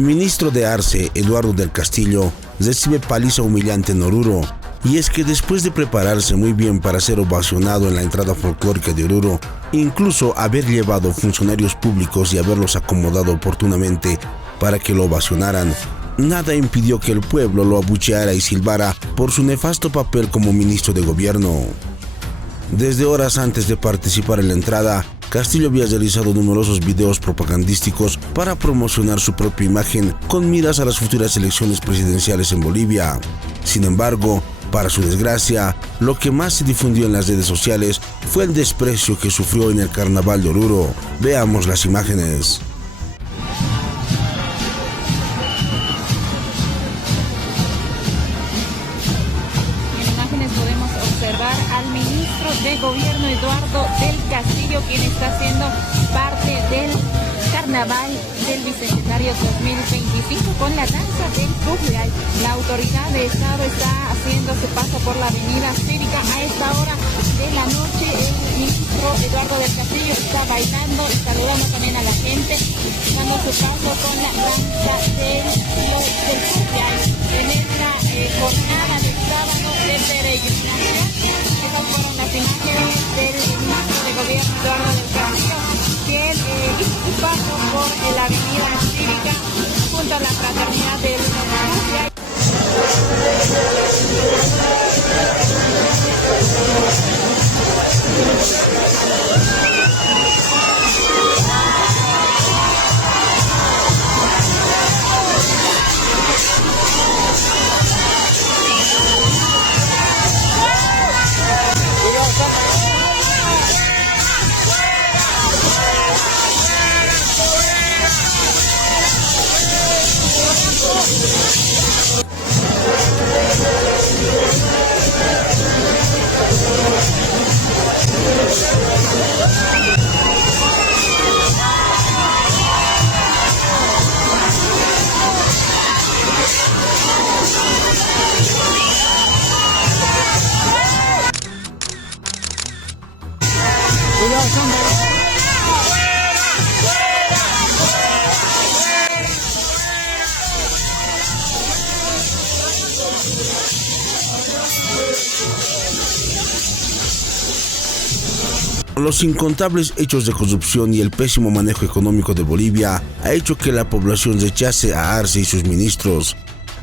Ministro de Arce, Eduardo del Castillo, recibe paliza humillante en Oruro. Y es que después de prepararse muy bien para ser ovacionado en la entrada folclórica de Oruro, incluso haber llevado funcionarios públicos y haberlos acomodado oportunamente para que lo ovacionaran, nada impidió que el pueblo lo abucheara y silbara por su nefasto papel como ministro de gobierno. Desde horas antes de participar en la entrada, Castillo había realizado numerosos videos propagandísticos para promocionar su propia imagen con miras a las futuras elecciones presidenciales en Bolivia. Sin embargo, para su desgracia, lo que más se difundió en las redes sociales fue el desprecio que sufrió en el carnaval de Oruro. Veamos las imágenes. En imágenes podemos observar al ministro de Gobierno Eduardo del Castillo, quien está siendo parte del Carnaval del Bicentenario 2025 con la danza del Cujay. La autoridad de Estado está haciéndose paso por la avenida Cívica. A esta hora de la noche el ministro Eduardo del Castillo está bailando y saludando también a la gente, dando su paso con la danza del Cujay en esta jornada de sábado de peregrinación. Esas fueron las imágenes del ministro de Gobierno Eduardo del Castillo, quien hizo su paso por la avenida Cívica junto a la fraternidad del Cujay. Los incontables hechos de corrupción y el pésimo manejo económico de Bolivia ha hecho que la población rechace a Arce y sus ministros.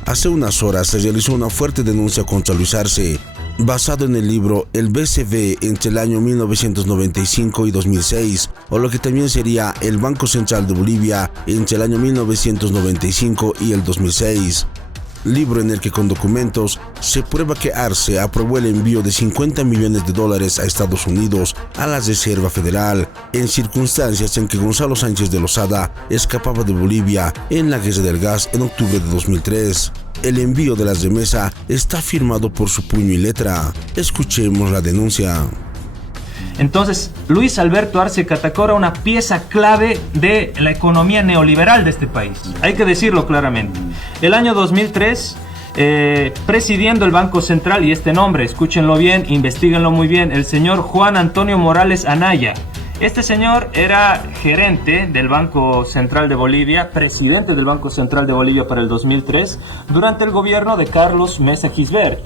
Hace unas horas se realizó una fuerte denuncia contra Luis Arce, basado en el libro El BCV entre el año 1995 y 2006, o lo que también sería el Banco Central de Bolivia entre el año 1995 y el 2006. Libro en el que con documentos se prueba que Arce aprobó el envío de $50 millones a Estados Unidos a la Reserva Federal, en circunstancias en que Gonzalo Sánchez de Lozada escapaba de Bolivia en la Guerra del Gas en octubre de 2003. El envío de la remesa está firmado por su puño y letra. Escuchemos la denuncia. Entonces, Luis Alberto Arce Catacora, una pieza clave de la economía neoliberal de este país. Hay que decirlo claramente. El año 2003, presidiendo el Banco Central, y este nombre, escúchenlo bien, investíguenlo muy bien, el señor Juan Antonio Morales Anaya. Este señor era gerente del Banco Central de Bolivia, presidente del Banco Central de Bolivia para el 2003, durante el gobierno de Carlos Mesa Gisbert,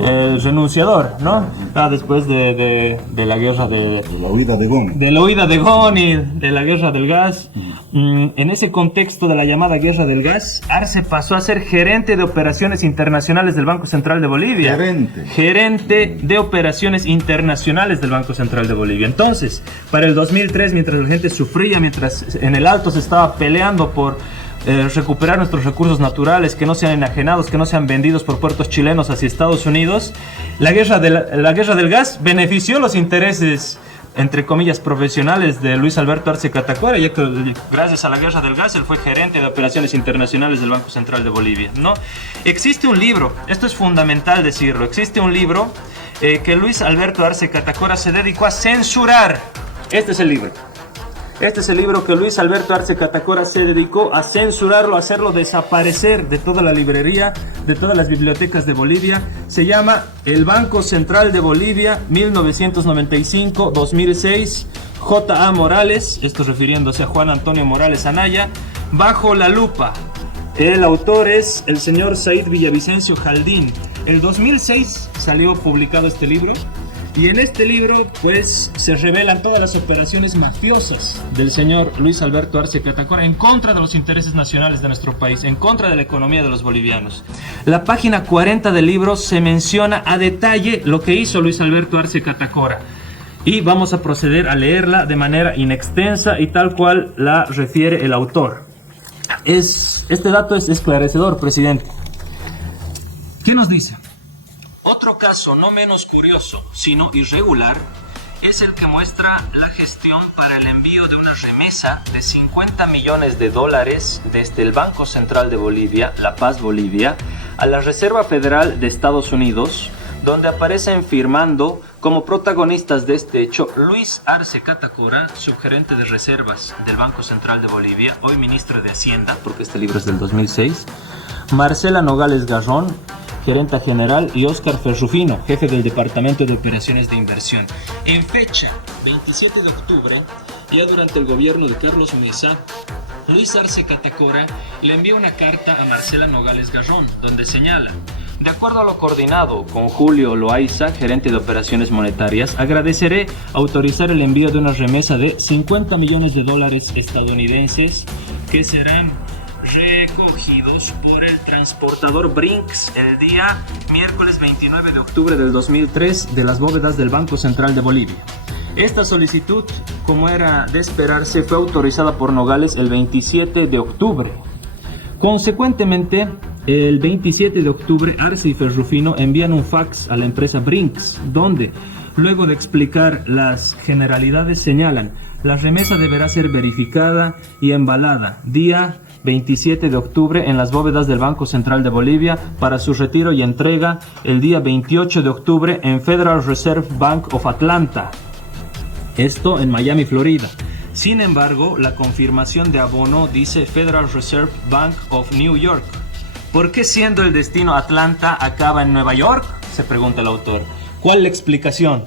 el renunciador, ¿no? Después de la guerra de la huida de Gon. De la huida de Gon y de la guerra del gas. En ese contexto de la llamada guerra del gas, Arce pasó a ser gerente de operaciones internacionales del Banco Central de Bolivia. Gerente de operaciones internacionales del Banco Central de Bolivia. Entonces, para el 2003, mientras la gente sufría, mientras en el Alto se estaba peleando por recuperar nuestros recursos naturales, que no sean enajenados, que no sean vendidos por puertos chilenos hacia Estados Unidos, la guerra del gas benefició los intereses, entre comillas, profesionales de Luis Alberto Arce Catacora, ya que gracias a la guerra del gas él fue gerente de operaciones internacionales del Banco Central de Bolivia, ¿no? Existe un libro, esto es fundamental decirlo, existe un libro que Luis Alberto Arce Catacora se dedicó a censurar. Este es el libro. Este es el libro que Luis Alberto Arce Catacora se dedicó a censurarlo, a hacerlo desaparecer de toda la librería, de todas las bibliotecas de Bolivia. Se llama El Banco Central de Bolivia, 1995-2006, J.A. Morales, esto refiriéndose a Juan Antonio Morales Anaya, bajo la lupa. El autor es el señor Said Villavicencio Jaldín. El 2006 salió publicado este libro. Y en este libro, pues, se revelan todas las operaciones mafiosas del señor Luis Alberto Arce Catacora en contra de los intereses nacionales de nuestro país, en contra de la economía de los bolivianos. La página 40 del libro se menciona a detalle lo que hizo Luis Alberto Arce Catacora. Y vamos a proceder a leerla de manera inextensa y tal cual la refiere el autor. Este dato es esclarecedor, presidente. ¿Qué nos dice? Otro caso no menos curioso, sino irregular, es el que muestra la gestión para el envío de una remesa de $50 millones desde el Banco Central de Bolivia, La Paz, Bolivia, a la Reserva Federal de Estados Unidos, donde aparecen firmando como protagonistas de este hecho Luis Arce Catacora, subgerente de reservas del Banco Central de Bolivia, hoy ministro de Hacienda, porque este libro es del 2006, Marcela Nogales Garrón, gerenta general, y Óscar Ferrufino, jefe del Departamento de Operaciones de Inversión. En fecha 27 de octubre, ya durante el gobierno de Carlos Mesa, Luis Arce Catacora le envía una carta a Marcela Nogales Garrón, donde señala: de acuerdo a lo coordinado con Julio Loaiza, gerente de operaciones monetarias, agradeceré autorizar el envío de una remesa de $50 millones estadounidenses que serán recogidos por el transportador Brinks el día miércoles 29 de octubre del 2003 de las bóvedas del Banco Central de Bolivia. Esta solicitud, como era de esperarse, fue autorizada por Nogales el 27 de octubre. Consecuentemente, el 27 de octubre, Arce y Ferrufino envían un fax a la empresa Brinks, donde, luego de explicar las generalidades, señalan: la remesa deberá ser verificada y embalada día 27 de octubre en las bóvedas del Banco Central de Bolivia para su retiro y entrega el día 28 de octubre en Federal Reserve Bank of Atlanta. Esto en Miami, Florida. Sin embargo, la confirmación de abono dice Federal Reserve Bank of New York. ¿Por qué, siendo el destino Atlanta, acaba en Nueva York?, se pregunta el autor. ¿Cuál la explicación?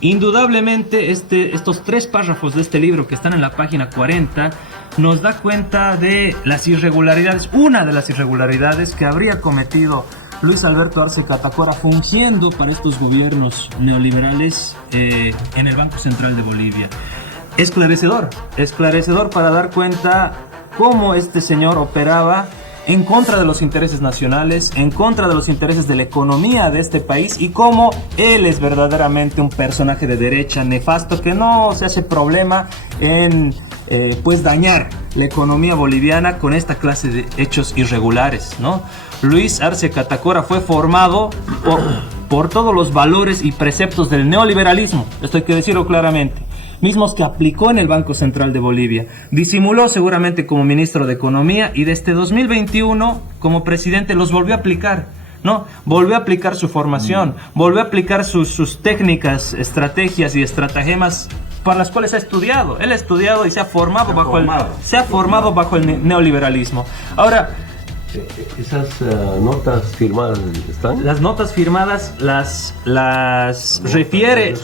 Indudablemente estos 3 párrafos de este libro que están en la página 40 nos da cuenta de las irregularidades, una de las irregularidades que habría cometido Luis Alberto Arce Catacora fungiendo para estos gobiernos neoliberales en el Banco Central de Bolivia. Esclarecedor para dar cuenta cómo este señor operaba en contra de los intereses nacionales, en contra de los intereses de la economía de este país, y cómo él es verdaderamente un personaje de derecha nefasto que no se hace problema en pues dañar la economía boliviana con esta clase de hechos irregulares, ¿no? Luis Arce Catacora fue formado por todos los valores y preceptos del neoliberalismo, esto hay que decirlo claramente, mismos que aplicó en el Banco Central de Bolivia. Disimuló seguramente como ministro de Economía y desde 2021 como presidente los volvió a aplicar, ¿no? Volvió a aplicar su formación, volvió a aplicar sus técnicas, estrategias y estratagemas para las cuales ha estudiado. Él ha estudiado y se ha formado bajo el neoliberalismo. Ahora, ¿esas notas firmadas están? las notas firmadas las refiere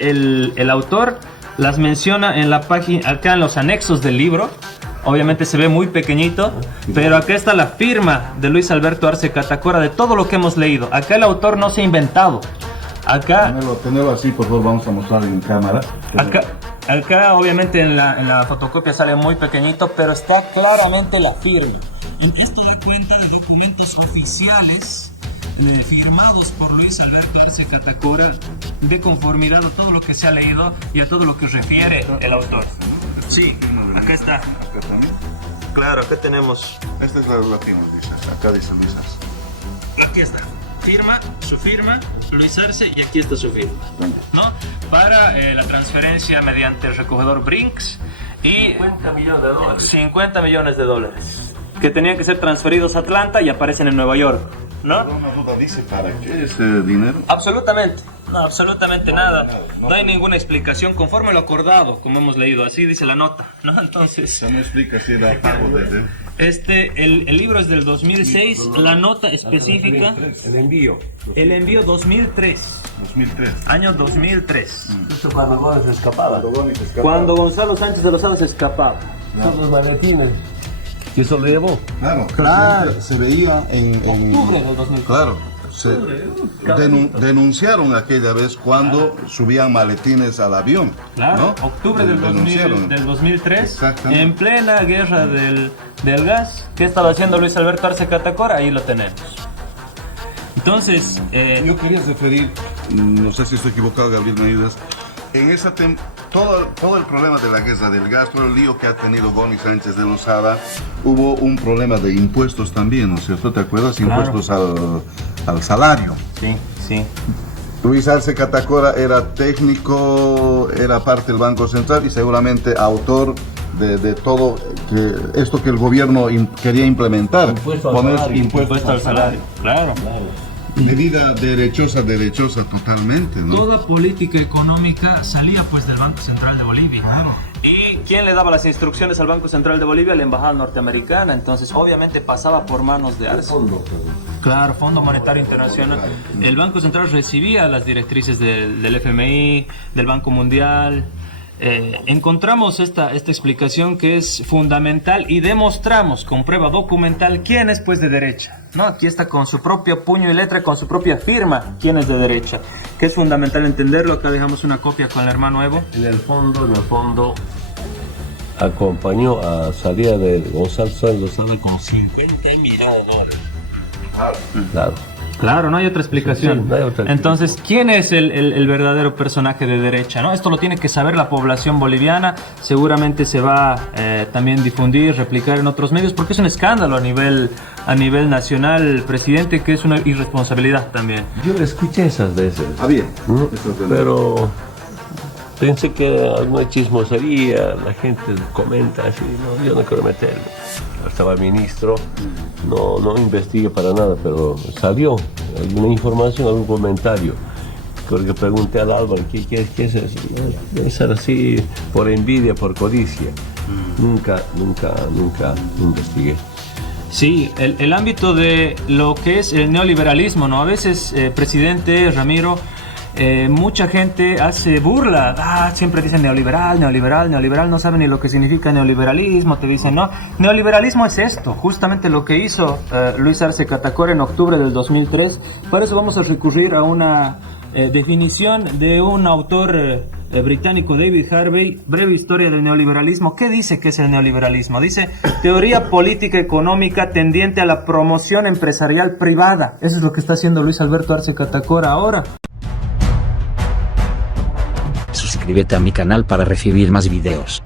el autor, las menciona en la página, acá en los anexos del libro. Obviamente se ve muy pequeñito, pero acá está la firma de Luis Alberto Arce Catacora de todo lo que hemos leído. Acá el autor no se ha inventado. Acá, tenerlo así, por favor, vamos a mostrar en cámara. Acá obviamente en la fotocopia sale muy pequeñito, pero está claramente la firma. Y esto da cuenta de documentos oficiales firmados por Luis Alberto Arce Catacora, de conformidad a todo lo que se ha leído y a todo lo que refiere el autor. Sí, acá está. Acá también. Claro, acá tenemos. Esta es la firma, dice. Acá dice Luis Arce. Aquí está. Su firma, Luis Arce, y aquí está su firma, ¿no? Para la transferencia mediante el recogedor Brinks y $50 millones que tenían que ser transferidos a Atlanta y aparecen en Nueva York, ¿no? Una duda, dice para qué ese dinero. Absolutamente. No, absolutamente nada. No hay ninguna explicación conforme lo acordado, como hemos leído. Así dice la nota, ¿no? Entonces, Ya no explica si era pago de... el libro es del 2006, la nota específica. El envío 2003. 2003. Año 2003. Esto cuando Gómez escapaba. Cuando Gonzalo Sánchez de Lozada se escapaba. Todos los maletines. Y eso lo llevó. Claro, se veía en Octubre del 2000. Claro, denunciaron aquella vez cuando subían maletines al avión. Claro, ¿no? octubre del 2003, Exactamente. en plena guerra del gas. ¿Qué estaba haciendo Luis Alberto Arce Catacora? Ahí lo tenemos. Entonces, Yo quería referir, no sé si estoy equivocado, Gabriel, me ayudas. En esa todo el problema de la guerra del gas, todo el lío que ha tenido Goni Sánchez de Lozada, hubo un problema de impuestos también, ¿no es cierto? ¿Te acuerdas? Claro. Impuestos al salario. sí, sí. Luis Arce Catacora era técnico, era parte del Banco Central y seguramente autor de todo esto que el gobierno quería implementar. Impuesto al poner salario. Impuesto al salario. Claro. Medida derechosa totalmente, ¿no? Toda política económica salía pues del Banco Central de Bolivia. ¿Y quién le daba las instrucciones al Banco Central de Bolivia? La embajada norteamericana. Entonces, obviamente pasaba por manos de Arce. Claro, Fondo Monetario Internacional. El Banco Central recibía las directrices del FMI, del Banco Mundial. Encontramos esta explicación que es fundamental y demostramos con prueba documental quién es pues de derecha, ¿no? Aquí está con su propio puño y letra, con su propia firma, quién es de derecha, que es fundamental entenderlo. Acá dejamos una copia con el hermano Evo. En el fondo, acompañó a salida de Gonzalo Sáenz Lozada con 50 millones. Claro. Claro, no hay otra explicación. Sí, no hay otra Entonces, ¿quién es el verdadero personaje de derecha, no? Esto lo tiene que saber la población boliviana. Seguramente se va también difundir, replicar en otros medios, porque es un escándalo a nivel nacional, presidente, que es una irresponsabilidad también. Yo escuché esas veces. Bien. ¿no? Pero pensé que alguna chismosería, la gente comenta así, no, yo no quiero meterme. Estaba el ministro, no investigué para nada, pero salió alguna información, algún comentario. Creo que pregunté al Álvaro, ¿qué es eso? Debe ser así, por envidia, por codicia. Nunca investigué. Sí, el ámbito de lo que es el neoliberalismo, ¿no? A veces, presidente Ramiro, mucha gente hace burla, siempre dicen neoliberal, no saben ni lo que significa neoliberalismo, te dicen, no, neoliberalismo es esto, justamente lo que hizo Luis Arce Catacora en octubre del 2003, para eso vamos a recurrir a una definición de un autor británico, David Harvey, Breve historia del neoliberalismo. ¿Qué dice que es el neoliberalismo? Dice, teoría política económica tendiente a la promoción empresarial privada. Eso es lo que está haciendo Luis Alberto Arce Catacora ahora. Suscríbete a mi canal para recibir más videos.